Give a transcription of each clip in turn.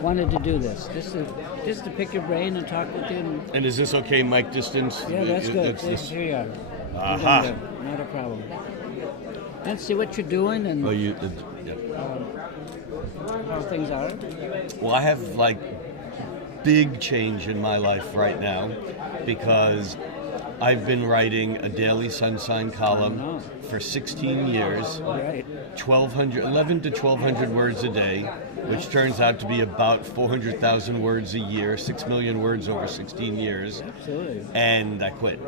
wanted to do this, just to pick your brain and talk with you. And is this okay, mic distance? Yeah, that's good. Here you are. Aha. Not a problem. Let's see what you're doing and how things are. Well, I have big change in my life right now because I've been writing a daily sun sign column for 16 years, right. 11 to 1,200 words a day, which turns out to be about 400,000 words a year, 6 million words over 16 years. Absolutely. And I quit.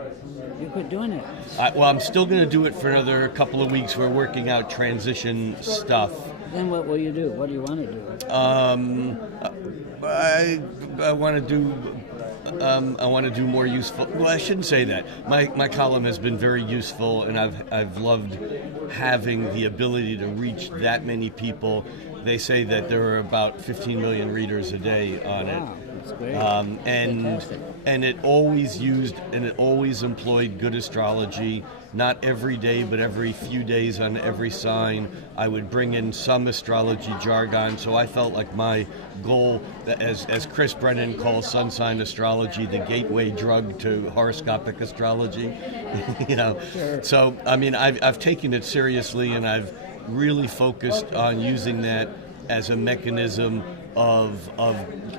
You quit doing it? Well, I'm still going to do it for another couple of weeks. We're working out transition stuff. Then what will you do? What do you want to do? I want to do. I want to do more useful. Well, I shouldn't say that. My column has been very useful, and I've loved having the ability to reach that many people. They say that there are about 15 million readers a day on it. Wow, that's great. And it always employed good astrology. Not every day, but every few days on every sign, I would bring in some astrology jargon. So I felt like my goal, as Chris Brennan calls sun sign astrology, the gateway drug to horoscopic astrology. Sure. So I mean, I've taken it seriously, and I've really focused on using that as a mechanism of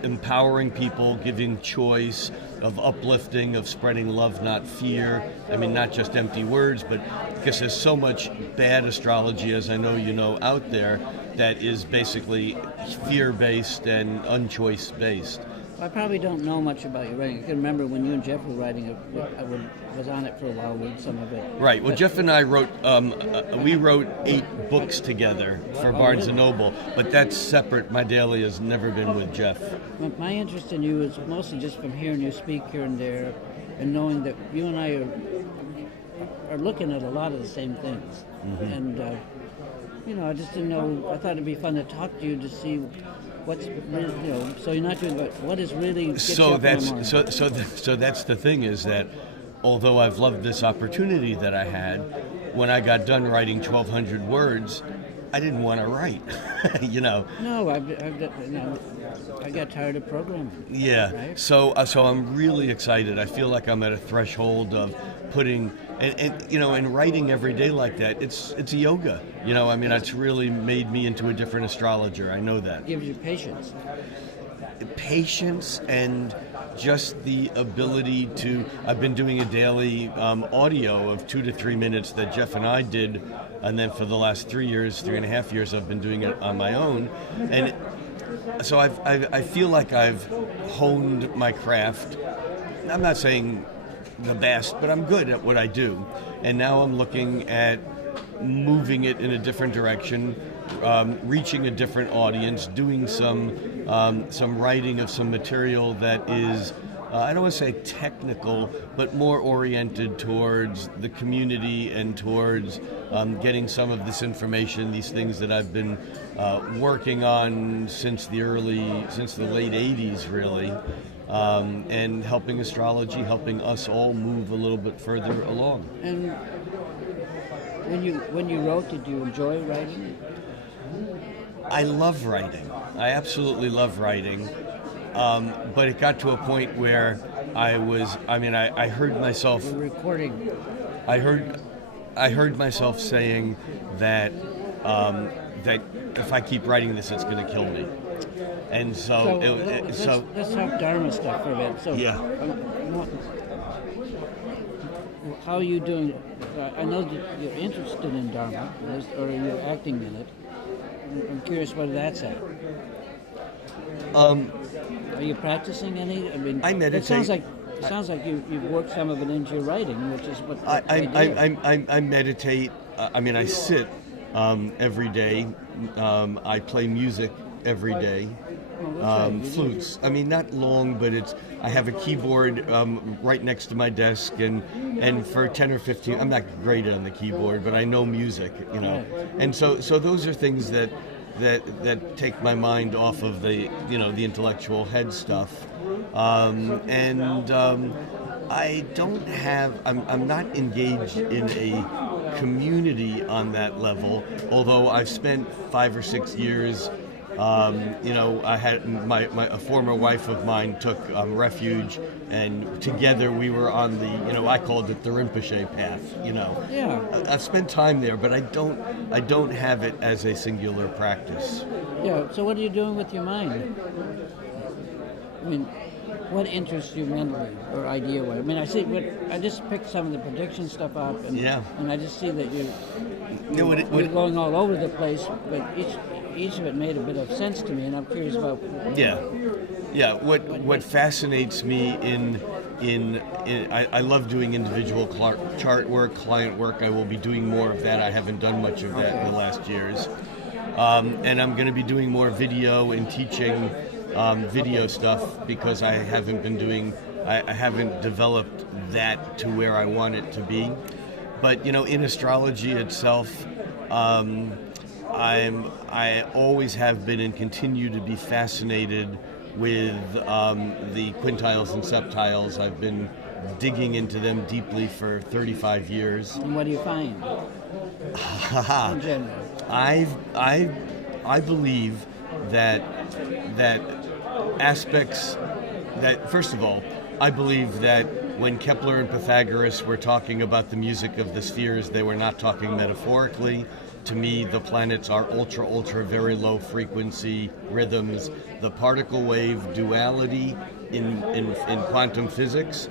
empowering people, giving choice, of uplifting, of spreading love, not fear. I mean, not just empty words, but because there's so much bad astrology, as I know you know, out there, that is basically fear-based and unchoice-based. I probably don't know much about your writing. I can remember when you and Jeff were writing, I was on it for a while with some of it. Right. Well, Jeff and I wrote, we wrote 8 books together for Barnes & Noble, but that's separate. My daily has never been with Jeff. My interest in you is mostly just from hearing you speak here and there and knowing that you and I are looking at a lot of the same things. Mm-hmm. And, I just didn't know, I thought it'd be fun to talk to you to see what's really, so you're not doing what is really so that's the thing, is that although I've loved this opportunity that I had, when I got done writing 1,200 words, I didn't want to write. No, I got tired of programming. Yeah. Right? So I'm really excited. I feel like I'm at a threshold of putting and writing every day like that. It's a yoga. I mean, it's really made me into a different astrologer. I know that. It gives you patience. Patience and just the ability to. I've been doing a daily audio of 2 to 3 minutes that Jeff and I did, and then for the last 3.5 years, I've been doing it on my own, and so I feel like I've honed my craft. I'm not saying the best, but I'm good at what I do, and now I'm looking at moving it in a different direction, reaching a different audience, doing some writing of some material that is, I don't want to say technical, but more oriented towards the community and towards getting some of this information, these things that I've been working on since the late 80s, really, and helping astrology, helping us all move a little bit further along. And when you wrote, did you enjoy writing? I love writing. I absolutely love writing. But it got to a point where I heard myself. We're recording. I heard myself saying that that if I keep writing this, it's going to kill me. And so let's talk Dharma stuff for a bit. So yeah. How are you doing? I know that you're interested in Dharma, or you're acting in it. I'm curious where that's at. Are you practicing any? I mean, I meditate. It sounds like you've worked some of it into your writing, which is what I meditate. I sit every day. I play music every day. Flutes. I mean, not long, but I have a keyboard right next to my desk, and for 10 or 15, I'm not great on the keyboard, but I know music, Right. And so those are things that take my mind off of the intellectual head stuff, I don't have. I'm not engaged in a community on that level, although I've spent 5 or 6 years I had a former wife of mine took refuge, and together we were on the, I called it the Rinpoche path. Yeah. I've spent time there, but I don't have it as a singular practice. Yeah. So what are you doing with your mind? I mean, what interests you mentally or idea-wise? I mean, I just picked some of the prediction stuff up, and I just see that you're going all over the place, but each of it made a bit of sense to me, and I'm curious about. Yeah. What fascinates me I love doing individual chart work, client work. I will be doing more of that. I haven't done much of that in the last years, and I'm going to be doing more video and teaching video stuff because I haven't developed that to where I want it to be. But in astrology itself, I always have been and continue to be fascinated with the quintiles and septiles. I've been digging into them deeply for 35 years. And what do you find in general? I believe that aspects that, first of all, I believe that when Kepler and Pythagoras were talking about the music of the spheres, they were not talking metaphorically. To me, the planets are ultra, very low frequency rhythms. The particle wave duality in quantum physics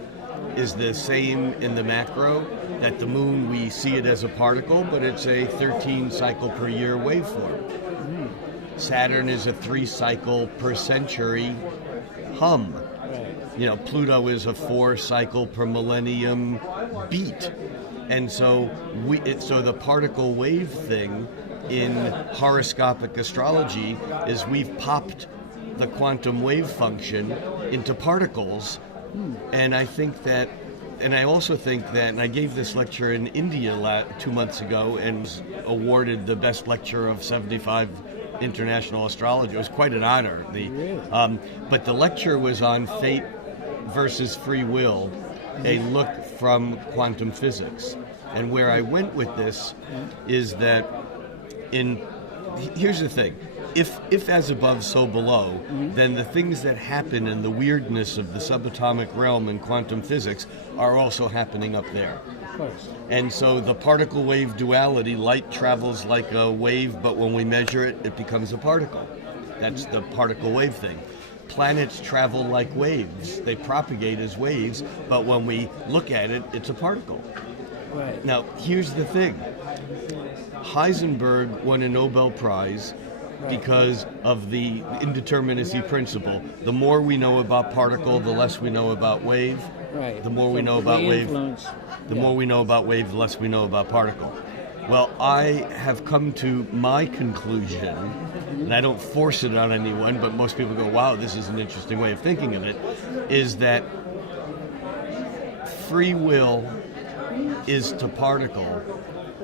is the same in the macro, that the moon, we see it as a particle, but it's a 13 cycle per year waveform. Saturn is a 3 cycle per century hum. Pluto is a 4 cycle per millennium beat. And so the particle wave thing in horoscopic astrology is we've popped the quantum wave function into particles. And I also think that, and I gave this lecture in India 2 months ago and was awarded the best lecture of 75 international astrology. It was quite an honor. But the lecture was on fate versus free will, a look from quantum physics. And where I went with this is that here's the thing. If as above, so below, then the things that happen in the weirdness of the subatomic realm in quantum physics are also happening up there. Of course. And so the particle wave duality, light travels like a wave, but when we measure it, it becomes a particle. That's the particle wave thing. Planets travel like waves. They propagate as waves, but when we look at it, it's a particle. Right. Now, here's the thing. Heisenberg won a Nobel Prize because of the indeterminacy principle. The more we know about particle, the less we know about wave. Right. The more we know about wave, the more we know about wave, the less we know about particle. Well, I have come to my conclusion, and I don't force it on anyone, but most people go, wow, this is an interesting way of thinking of it, is that free will is to particle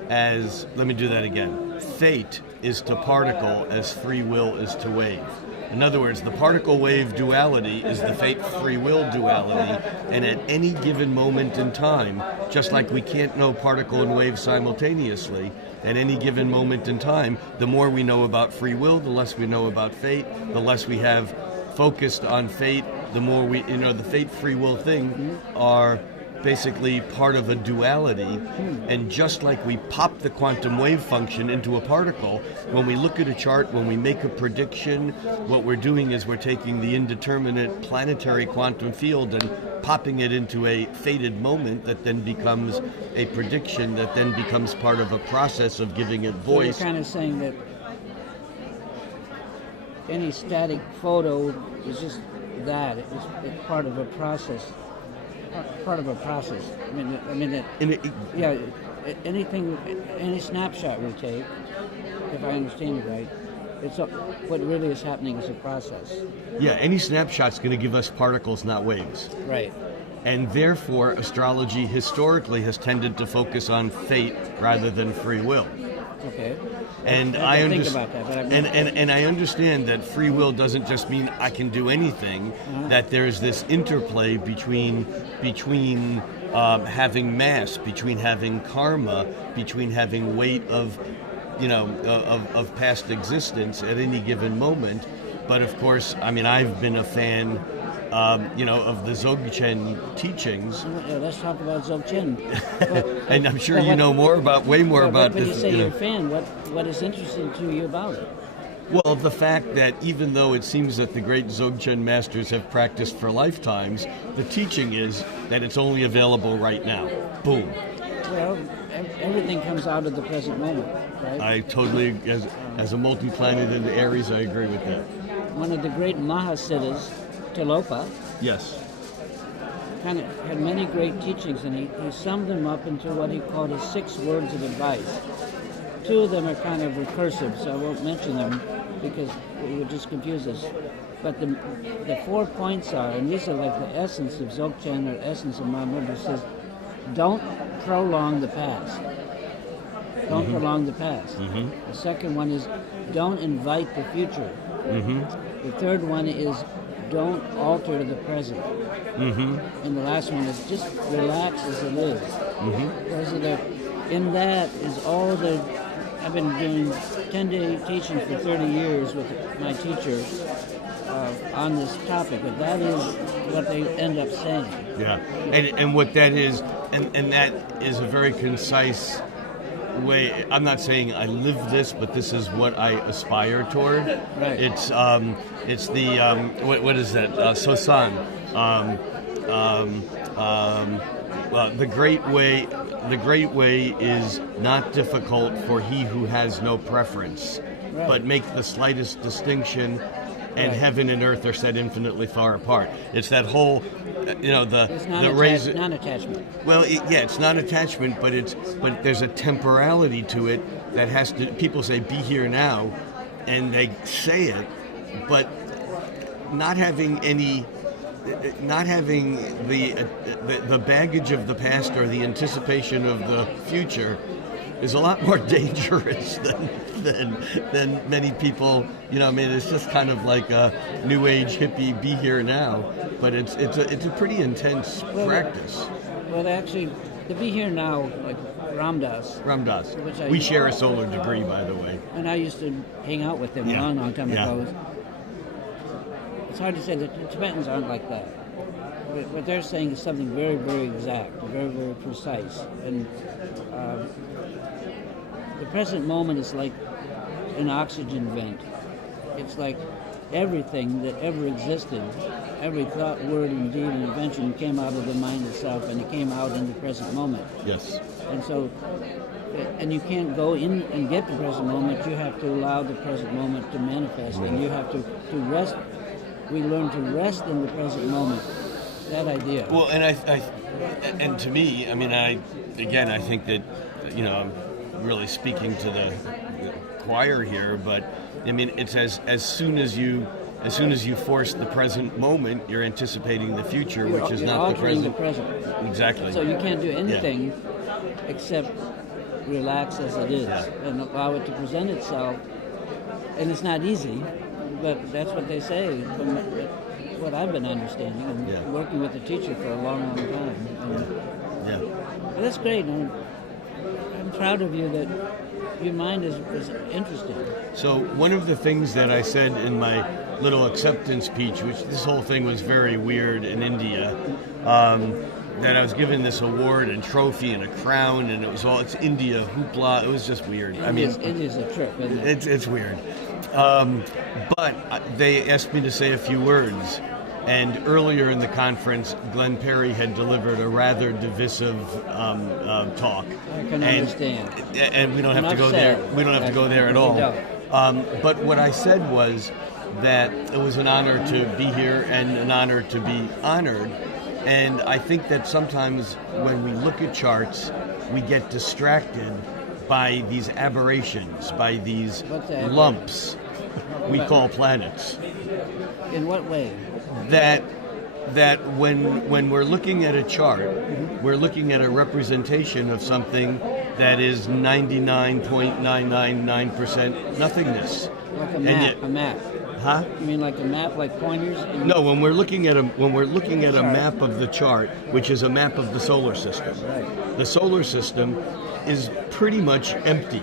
as, let me do that again, fate is to particle as free will is to wave. In other words, the particle-wave duality is the fate-free will duality, and at any given moment in time, just like we can't know particle and wave simultaneously, at any given moment in time, the more we know about free will, the less we know about fate, the less we have focused on fate, the more we, the fate-free will thing are basically part of a duality, and just like we pop the quantum wave function into a particle, when we look at a chart, when we make a prediction, what we're doing is we're taking the indeterminate planetary quantum field and popping it into a fated moment that then becomes a prediction that then becomes part of a process of giving it voice. So you're kind of saying that any static photo is just that, it's part of a process. Part of a process. Anything, any snapshot we take, if I understand you right, what really is happening is a process. Yeah, any snapshot's going to give us particles, not waves. Right. And therefore, astrology historically has tended to focus on fate rather than free will. Okay. And I understand that free will doesn't just mean I can do anything. That there's this interplay between having mass, between having karma, between having weight of of past existence at any given moment. But of course, I mean, I've been a fan, of the Dzogchen teachings. Let's talk about Dzogchen. And I'm sure you know way more about when this. you say you're a fan, what is interesting to you about it? Well, the fact that even though it seems that the great Dzogchen masters have practiced for lifetimes, the teaching is that it's only available right now. Boom. Well, everything comes out of the present moment, right? I totally, as a multi-planet in Aries, I agree with that. One of the great Mahasiddhas, Tilopa, Yes. kind of had many great teachings, and he summed them up into what he called his 6 words of advice. 2 of them are kind of recursive, so I won't mention them because it would just confuse us. But the 4 points are, and these are like the essence of Dzogchen or essence of Mahamudra, says, don't prolong the past. Don't prolong the past. The second one is, don't invite the future. The third one is, don't alter the present. And the last one is, just relax as it is. Those are in that is all the, I've been doing 10-day teaching for 30 years with my teacher on this topic, but that is what they end up saying. Yeah, and what that is, and that is a very concise way. I'm not saying I live this, but this is what I aspire toward. Right. It's the what is that? Sosan. The great way is not difficult for he who has no preference, but make the slightest distinction, and heaven and earth are set infinitely far apart. It's that whole, It's non-attachment. Well, it's non-attachment, but there's a temporality to it that has to. People say, "Be here now," and they say it, but not having the baggage of the past or the anticipation of the future is a lot more dangerous than many people. It's just kind of like a new age hippie be here now, but it's a pretty intense practice. Well, actually, to be here now, like Ramdas, We share a solar degree, by the way. and I used to hang out with him a long time ago. It's hard to say that the Tibetans aren't like that. What they're saying is something very, very exact, very, very precise. And the present moment is like an oxygen vent. It's like everything that ever existed, every thought, word, and deed and invention came out of the mind itself, and it came out in the present moment. Yes. And so, and you can't go in and get the present moment. You have to allow the present moment to manifest, and you have to rest. We learn to rest in the present moment. That idea. Well, and to me, I mean, I think that, I'm really speaking to the choir here, but I mean, it's as soon as you force the present moment, you're anticipating the future, which is not the present. The present. Exactly. So you can't do anything except relax as it is and allow it to present itself. And it's not easy, but that's what they say. From what I've been understanding and working with the teacher for a long, long time. But that's great. I'm proud of you that your mind is interesting. So one of the things that I said in my little acceptance speech, which this whole thing was very weird in India, that I was given this award and trophy and a crown, and it's India, hoopla. It was just weird. India's a trip, isn't it? It's weird. But they asked me to say a few words. And earlier in the conference, Glenn Perry had delivered a rather divisive talk. I can understand. And we don't have to go there. We don't have to go there at all. But what I said was that it was an honor to be here and an honor to be honored. And I think that sometimes when we look at charts, we get distracted by these aberrations, by these lumps we call planets. In what way? That when we're looking at a chart, we're looking at a representation of something that is 99.999% nothingness. Like a map. Huh? You mean like a map, like pointers? No, when we're looking at a map of the chart, which is a map of the solar system. Right. The solar system is pretty much empty.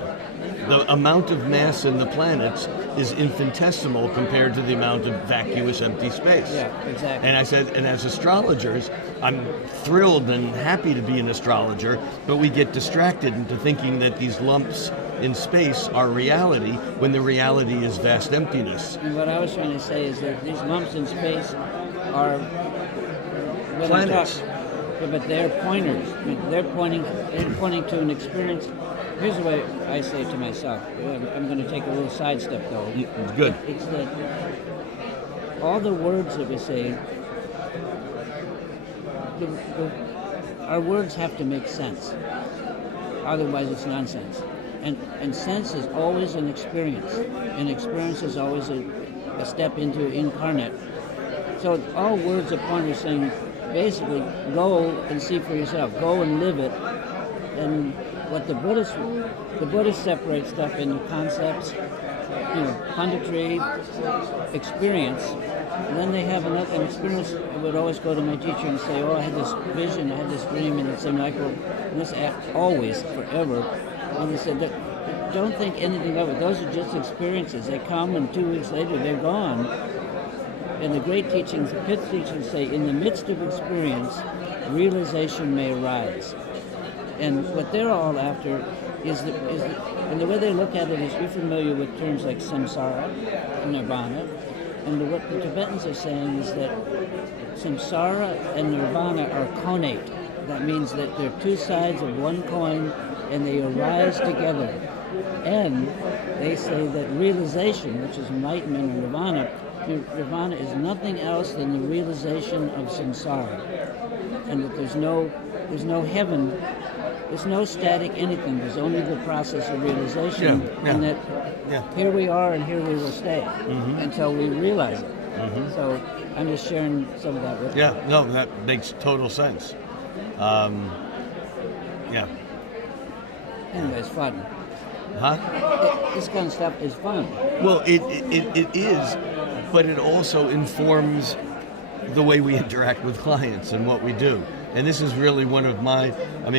the amount of mass in the planets is infinitesimal compared to the amount of vacuous empty space. Yeah, exactly. And I said, and as astrologers, I'm thrilled and happy to be an astrologer, but we get distracted into thinking that these lumps in space are reality when the reality is vast emptiness. And what I was trying to say is that these lumps in space are Planets. But they're pointers. I mean, they're pointing to an experience. Here's the way I say it to myself. I'm going to take a little sidestep, though. It's good. It's that all the words that we say, our words have to make sense. Otherwise, it's nonsense. And sense is always an experience. And experience is always a step into incarnate. So all words are pointers saying, basically, go and see for yourself. Go and live it. And what the Buddhists separate stuff into concepts, punditry, experience. And then they have an experience. I would always go to my teacher and say, oh, I had this vision, I had this dream, and they'd say, Michael, and this always, forever. And they said, don't think anything of it. Those are just experiences. They come, and 2 weeks later, they're gone. And the great teachings, the Pitt teachings say, in the midst of experience, realization may arise. And what they're all after and the way they look at it is, you're familiar with terms like samsara and nirvana. And what the Tibetans are saying is that samsara and nirvana are connate. That means that they're two sides of one coin, and they arise together. And they say that realization, which is enlightenment or nirvana is nothing else than the realization of samsara, and that there's no heaven, there's no static anything. There's only the process of realization, and that here we are and here we will stay until we realize it. So I'm just sharing some of that with you. Yeah, no, that makes total sense. Anyway, it's fun. Huh? This kind of stuff is fun. Well, it is, but it also informs the way we interact with clients and what we do. And this is really one of my I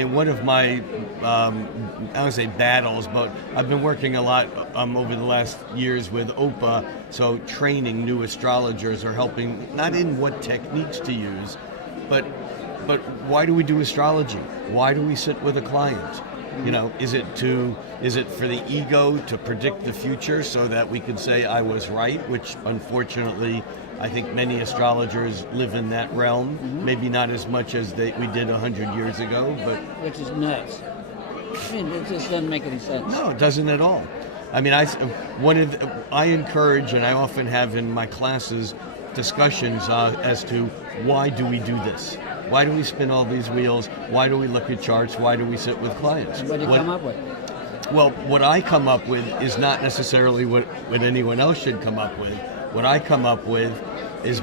don't say battles, but I've been working a lot over the last years with OPA, so training new astrologers or helping, not in what techniques to use, but why do we do astrology? Why do we sit with a client? Is it for the ego to predict the future so that we could say I was right, which unfortunately I think many astrologers live in that realm, maybe not as much as we did 100 years ago, but... Which is nuts. I mean, it just doesn't make any sense. No, it doesn't at all. I mean, I encourage, and I often have in my classes, discussions as to why do we do this? Why do we spin all these wheels? Why do we look at charts? Why do we sit with clients? What do you come up with? Well, what I come up with is not necessarily what anyone else should come up with. What I come up with is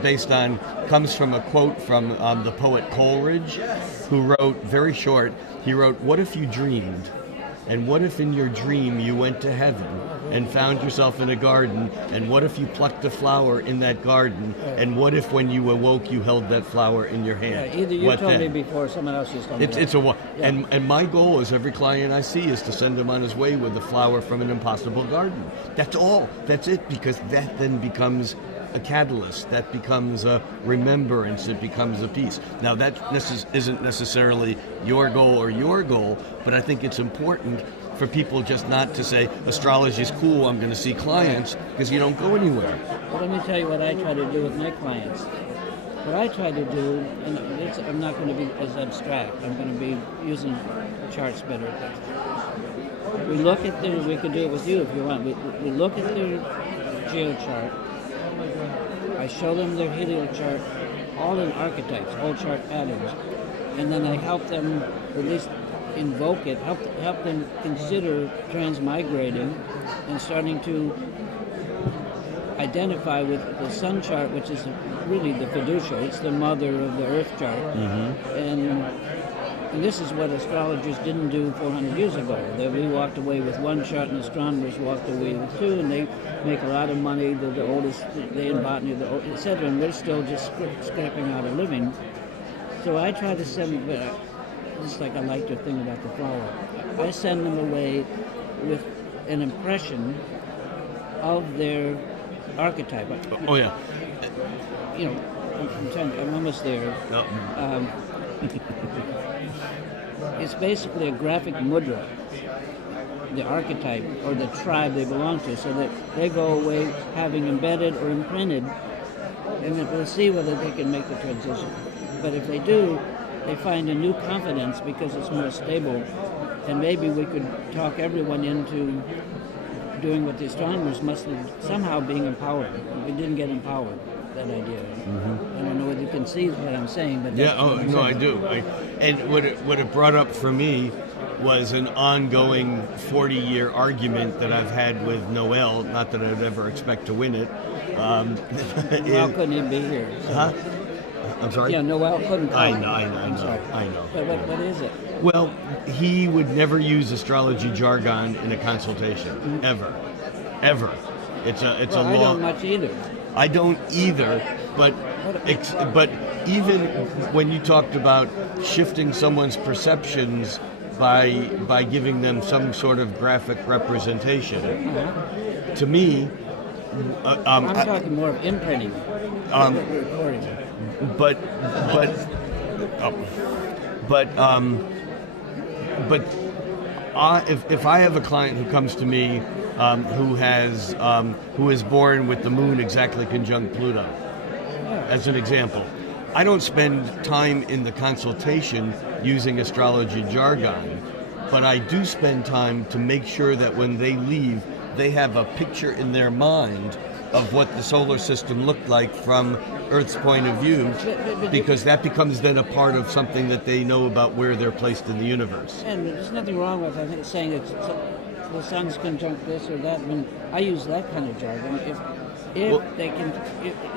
comes from a quote from the poet Coleridge, who wrote, very short, he wrote, "What if you dreamed? And what if in your dream you went to heaven and found yourself in a garden? And what if you plucked a flower in that garden? And what if when you awoke you held that flower in your hand?" Yeah, either you told me before, someone else just told me. And my goal is every client I see is to send him on his way with a flower from an impossible garden. That's all. That's it, because that then becomes a catalyst, that becomes a remembrance, it becomes a piece. Now that isn't necessarily your goal, but I think it's important for people just not to say, astrology is cool, I'm going to see clients, because you don't go anywhere. Well, let me tell you what I try to do with my clients. What I try to do, and I'm not going to be as abstract, I'm going to be using charts better. We could do it with you if you want, we look at their geo chart. I show them their helio chart, all in archetypes, all chart patterns, and then I help them, or at least invoke it, help them consider transmigrating and starting to identify with the sun chart, which is really the fiducia. It's the mother of the earth chart. And this is what astrologers didn't do 400 years ago. We walked away with one chart, and astronomers walked away with two, and they make a lot of money. They're the oldest, they in botany, etc., and we're still just scraping out a living. So I try to send, just like I like your thing about the flower, I send them away with an impression of their archetype. Oh yeah. You know, I'm almost there. Oh. It's basically a graphic mudra, the archetype or the tribe they belong to, so that they go away having embedded or imprinted, and then we'll see whether they can make the transition. But if they do, they find a new confidence because it's more stable, and maybe we could talk everyone into doing what the astronomers must have somehow being empowered. We didn't get empowered, that idea. I don't know whether you can see what I'm saying, but Yeah, that's what I'm no, saying. I do. And what it brought up for me was an ongoing 40-year argument that I've had with Noel, not that I'd ever expect to win it. Noel couldn't even be here. So. Huh? I'm sorry? Yeah, Noel couldn't come. I know. But what is it? Well, he would never use astrology jargon in a consultation, ever. It's a Well, I law. don't much either. I don't either, but even when you talked about shifting someone's perceptions by giving them some sort of graphic representation, to me, I'm talking more of imprinting. Recording. but if I have a client who comes to me who is born with the moon exactly conjunct Pluto, as an example, I don't spend time in the consultation using astrology jargon, but I do spend time to make sure that when they leave, they have a picture in their mind of what the solar system looked like from Earth's point of view, because that becomes then a part of something that they know about where they're placed in the universe. And there's nothing wrong with, I think, saying it's the sun's conjunct this or that. I mean, I use that kind of jargon. If they can,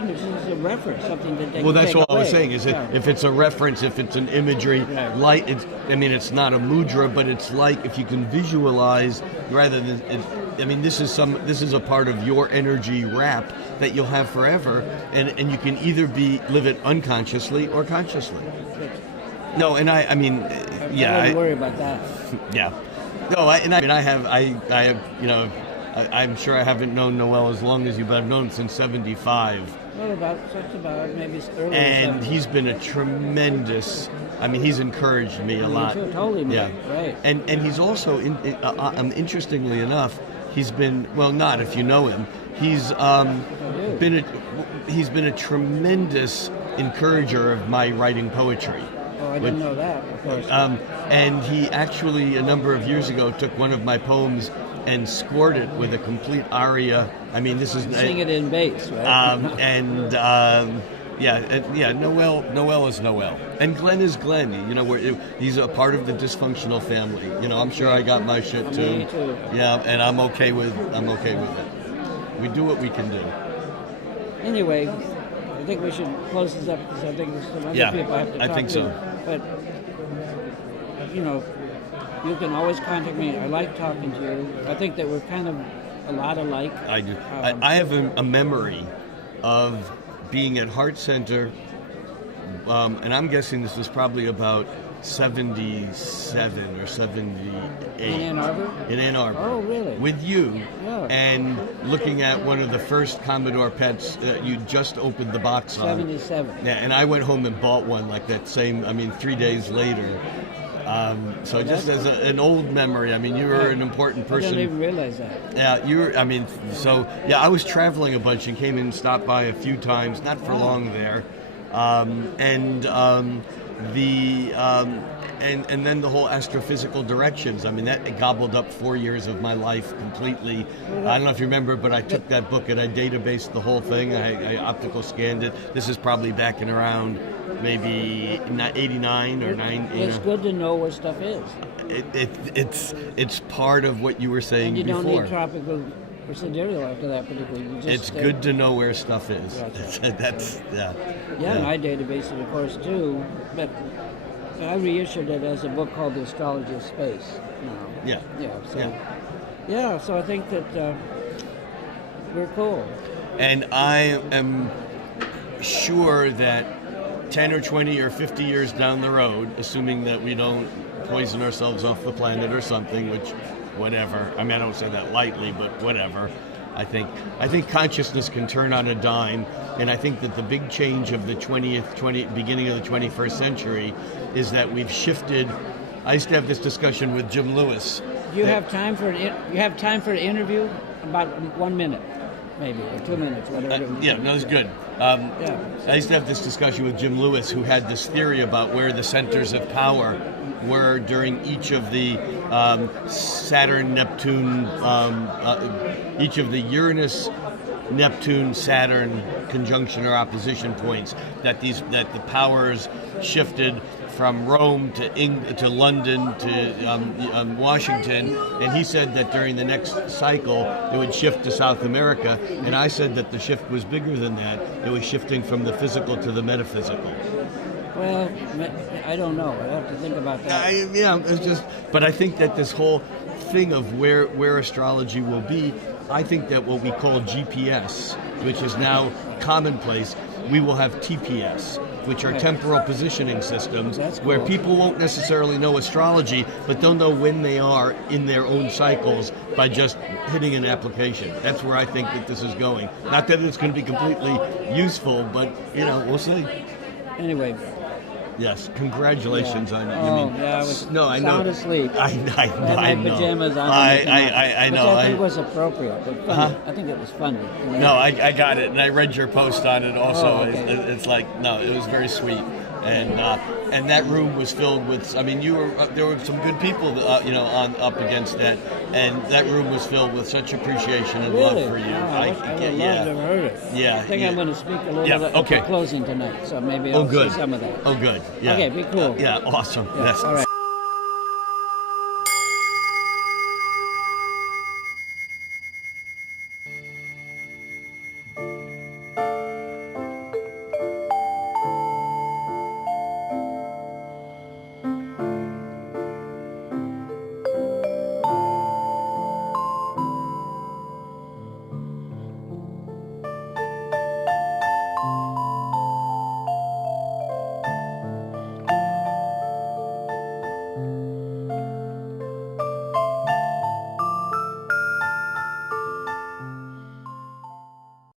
this is a reference, something that they Well, can that's take what I was away. saying. Is it Yeah. if it's a reference, if it's an imagery, light? It's not a mudra, but it's like if you can visualize rather than. This is a part of your energy wrap that you'll have forever, and you can either live it unconsciously or consciously. No, and I wouldn't worry about that. Yeah. No, I'm sure I haven't known Noel as long as you, but I've known him since '75. Well, about maybe early. And 70s. he's been a tremendous. He's encouraged me a lot. Too, totally, Yeah. right. And he's also, interestingly enough, he's been not if you know him. He's been a tremendous encourager of my writing poetry. Oh, I didn't know that, of course. And he actually, a number of years ago, took one of my poems and scored it with a complete aria. Sing it in bass, right? Noel is Noel, and Glenn is Glenn. He's a part of the dysfunctional family. I'm sure I got my shit too. Me too. Yeah, and I'm okay with it. We do what we can do. Anyway, I think we should close this up because I think there's some other people I have to talk to. I think so. But, you can always contact me. I like talking to you. I think that we're kind of a lot alike. I do. I have a memory of being at Heart Center, and I'm guessing this was probably about 77 or 78. In Ann Arbor? In Ann Arbor. Oh, really? With you, Yeah. and looking at one of the first Commodore pets you just opened the box on. 77. Yeah, and I went home and bought one like that same, 3 days later. So just as an old memory, you were an important person. I didn't even realize that. Yeah, I was traveling a bunch and came in and stopped by a few times, not for long there. And then the whole astrophysical directions. That gobbled up 4 years of my life completely. I don't know if you remember, but I took that book and I databased the whole thing. I optical scanned it. This is probably back in around maybe 89 or 9. It's good to know where stuff is. It's part of what you were saying And you before. don't need tropical or sidereal after that particularly. You just It's good to know where stuff is. That's Yeah, and I database it, of course, too. But I reissued it as a book called The Astrology of Space. Yeah. So I think that we're cool. And I am sure that 10 or 20 or 50 years down the road, assuming that we don't poison ourselves off the planet or something, which whatever. I mean, I don't say that lightly, but whatever. I think consciousness can turn on a dime, and I think that the big change of the beginning of the 21st century is that we've shifted. I used to have this discussion with Jim Lewis. Do you have time for an interview? About 1 minute, maybe, or 2 minutes, whatever. Yeah, no, it's good. I used to have this discussion with Jim Lewis, who had this theory about where the centers of power were during each of the Saturn, Neptune, each of the Uranus, Neptune, Saturn conjunction or opposition points. That the powers shifted from Rome to London to Washington, and he said that during the next cycle it would shift to South America, and I said that the shift was bigger than that. It was shifting from the physical to the metaphysical. Well, I don't know. I have to think about that. But I think that this whole thing of where astrology will be, I think that what we call GPS, which is now commonplace, we will have TPS, which are temporal positioning systems, where people won't necessarily know astrology, but they'll know when they are in their own cycles by just hitting an application. That's where I think that this is going. Not that it's going to be completely useful, but, we'll see. Anyway. Yes, congratulations on it. I was sound asleep. I had my pajamas on. I know. Which I think was appropriate, but funny. I think it was funny. No, I got it, and I read your post on it also. Oh, okay. It's like, no, it was very sweet. And that room was filled with. I mean, there were some good people, on up against that, and that room was filled with such appreciation and love for you. I would love to have heard it. Yeah, I think I'm going to speak a little bit at the closing tonight, so maybe I'll see some of that. Oh, good. Yeah. Okay, be cool. Yeah, awesome. Yeah. Yes. All right.